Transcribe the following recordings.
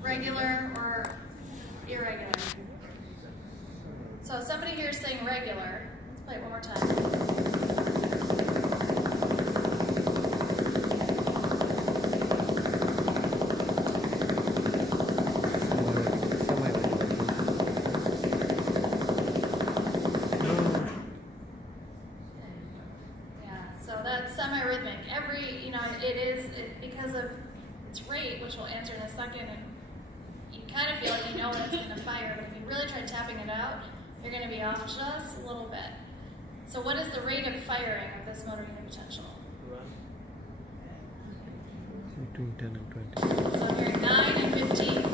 regular or irregular? So somebody here is saying regular. Let's play it one more time. Semi-rhythmic. Because of its rate, which we'll answer in a second, you kind of feel like you know when it's going to fire, but if you really try tapping it out, you're going to be off just a little bit. So what is the rate of firing of this motor unit potential? Between 10 and 20. So I'm hearing 9 and 15.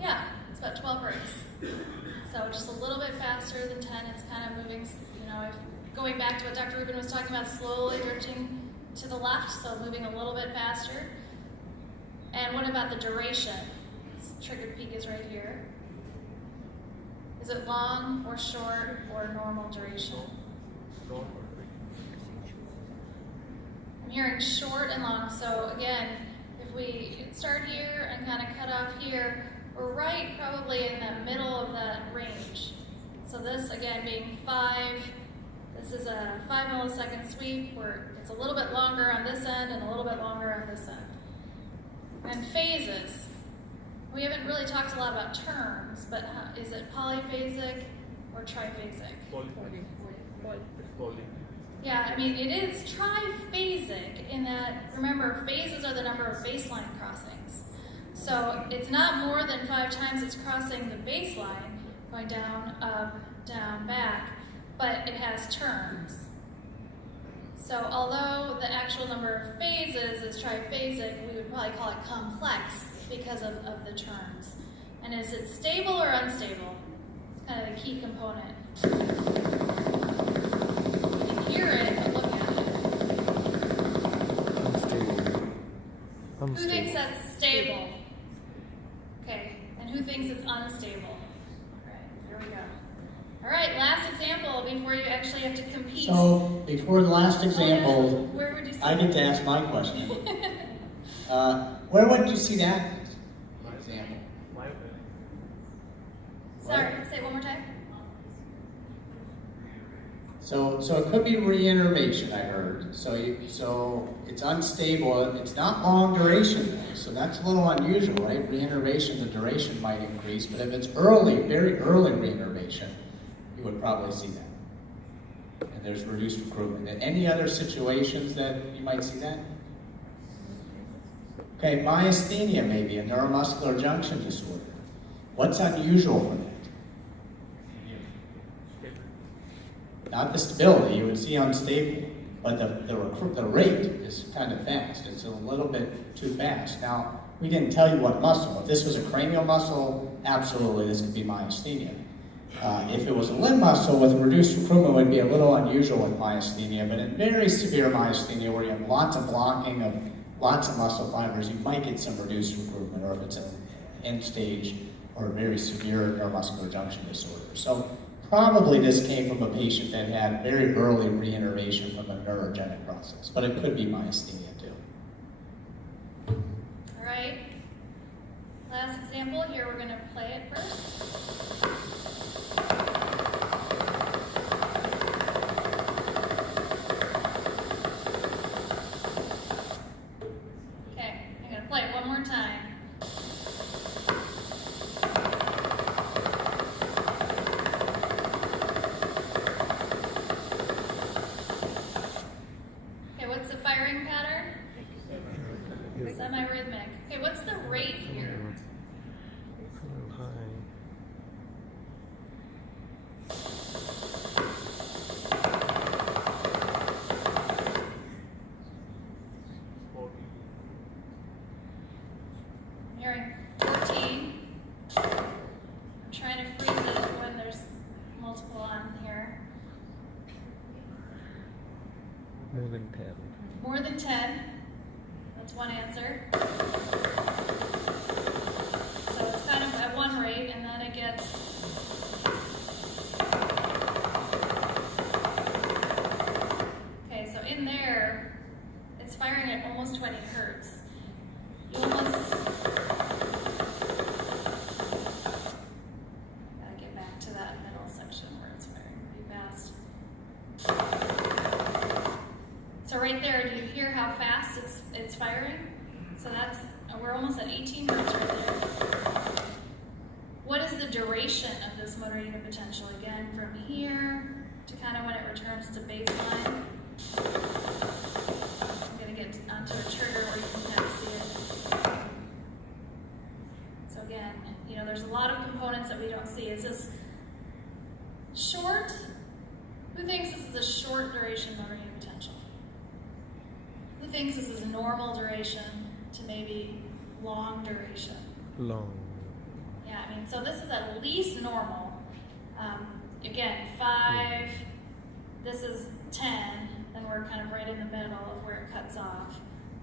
Yeah, it's about 12 hertz. So just a little bit faster than 10. It's kind of moving, going back to what Dr. Rubin was talking about, slowly drifting to the left, so moving a little bit faster. And what about the duration? This triggered peak is right here. Is it long or short or normal duration? I'm hearing short and long. So again, if we start here and kind of cut off here, we're right probably in the middle of that range. So this again being 5, this is a 5 millisecond sweep where it's a little bit longer on this end and a little bit longer on this end. And phases. We haven't really talked a lot about terms, but is it polyphasic or triphasic? Yeah, I mean, it is triphasic in that, remember, phases are the number of baseline crossings. So it's not more than 5 times it's crossing the baseline, going down, up, down, back, but it has terms. So although the actual number of phases is triphasic, we would probably call it complex because of the terms. And is it stable or unstable? It's kind of the key component. You can hear it, but look at it. Unstable. Who thinks that's stable? Okay, and who thinks it's unstable? All right, here we go. All right, last example before you actually have to compete. So, before the last example, where would you see I get to ask my question. Where would you see that example? Sorry, say it one more time. So it could be reinnervation, I heard. So it's unstable. It's not long duration, though, so that's a little unusual, right? Reinnervation, the duration might increase, but if it's early, very early reinnervation, you would probably see that. And there's reduced recruitment. And any other situations that you might see that? Okay, myasthenia may be a neuromuscular junction disorder. What's unusual for that? Not the stability, you would see unstable, but the rate is kind of fast. It's a little bit too fast. Now, we didn't tell you what muscle. If this was a cranial muscle, absolutely this could be myasthenia. If it was a limb muscle with reduced recruitment, it would be a little unusual with myasthenia, but in very severe myasthenia where you have lots of blocking of lots of muscle fibers, you might get some reduced recruitment, or if it's an end stage or a very severe neuromuscular junction disorder. So probably this came from a patient that had very early reinnervation from a neurogenic process, but it could be myasthenia too. All right. Last example, here we're going to play it first. Okay, I'm going to play it one more time. Okay, what's the firing pattern? Semi-rhythmic. Okay, what's the rate here? It's a little high. I'm hearing 14. I'm trying to freeze it when there's multiple on here. More than 10. More than 10. That's one answer. we're almost at 18 hertz right there. What is the duration of this motor unit potential? Again, from here to kind of when it returns to baseline. I'm going to get onto a trigger where you can kind of see it. So again, you know, there's a lot of components that we don't see. Is this short? Who thinks this is a short duration motor unit potential? Who thinks this is a normal duration to maybe long duration? long. Yeah, I mean, so this is at least normal. Again, 5, this is 10, then we're kind of right in the middle of where it cuts off.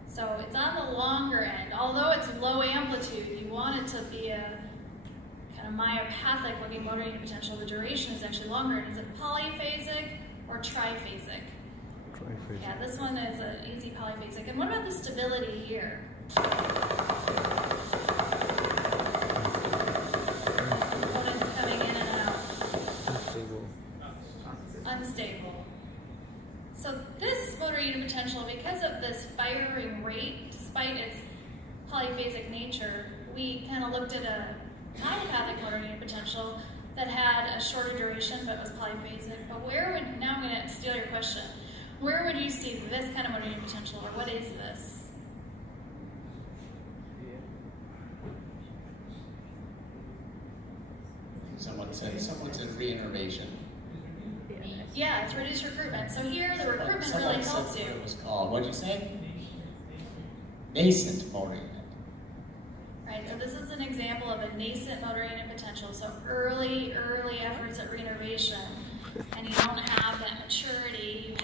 So it's on the longer end. Although it's low amplitude, you want it to be a kind of myopathic looking motor unit potential. The duration is actually longer. And is it polyphasic or triphasic? Triphasic. Yeah, this one is an easy polyphasic. And what about the stability here? Components coming in and out. Unstable. Unstable. So this motor unit potential, because of this firing rate, despite its polyphasic nature, we kind of looked at a myopathic motor unit potential that had a shorter duration but was polyphasic. But where would, now I'm going to steal your question, where would you see this kind of motor unit potential, or what is this? Someone said reinnervation. Yeah, it's reduced recruitment. So here, the recruitment Someone really said helps what you. it was called. What'd you say? Nascent motor unit. Right, so this is an example of a nascent motor unit potential. So early efforts at reinnervation, and you don't have that maturity.